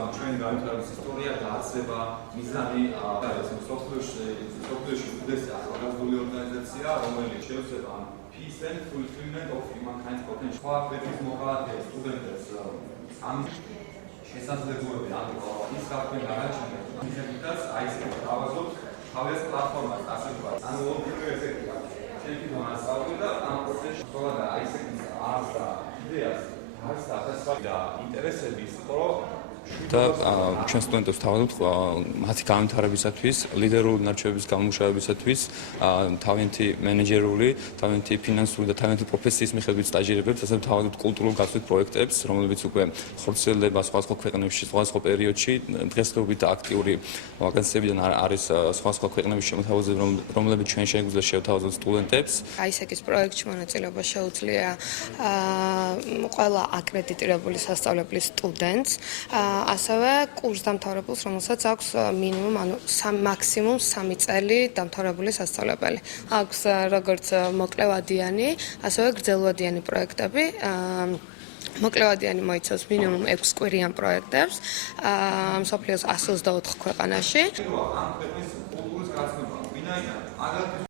ამ ჩვენი განვითარების ისტორია და აცება მიზანი არის სოფლიოში უდიდესი ახალგაზრდული ორგანიზაცია, რომელიც შეუძლება peace and fulfillment of humankind's potential. Აფრიკის მოქალაქე სტუდენტებს ამ შესაძლებლობები ის გაქვენ განაჩენს მიზანითაც აი ეს ავაზოთ თავის პლატფორმას ასე ვთქვათ. ანუ ლოგიკური ეფექტია. შეიძლება მასწავლო და ამ პროცესში ყველა და აი ეს არს და იდეას არს და ინტერესების პრო და ჩვენ სტუდენტებს თავადობთ მათი განვითარებისათვის, ლიდერული ნარჩევების გამომუშავებისათვის, თავიანთი მენეჯერული, თავიანთი ფინანსური და თავიანთი პროფესიის მიხედვით სტაჟირებებს, ასე თავადობთ კულტურულ გაცვლით პროექტებს, რომლებიც უკვე ხორციელდება სხვადასხვა ქვეყნებში, სხვადასხვა პერიოდში, დღესდღეობით აქტიური ვაკანსიებიდან არის სხვადასხვა ქვეყნების შემოთავაზება, რომლებიც ჩვენ შეგვიძლია შევთავაზოთ სტუდენტებს. AIESEC-ის პროექტში მონაწილეობა შეუძლია ყველა აკრედიტირებული სასწავლებლის სტუდენტს, ასევე კურსდამთავრებულს, რომელსაც აქვს მინიმუმ, ანუ მაქსიმუმ 3 წელი დამთავრებული სასწავლებელი. აქვს როგორც მოკლევადიანი, ასევე გრძელვადიანი პროექტები. მოკლევადიანი მოიცავს მინიმუმ 6 კვირიან პროექტებს, მსოფლიოს 124 ქვეყანაში.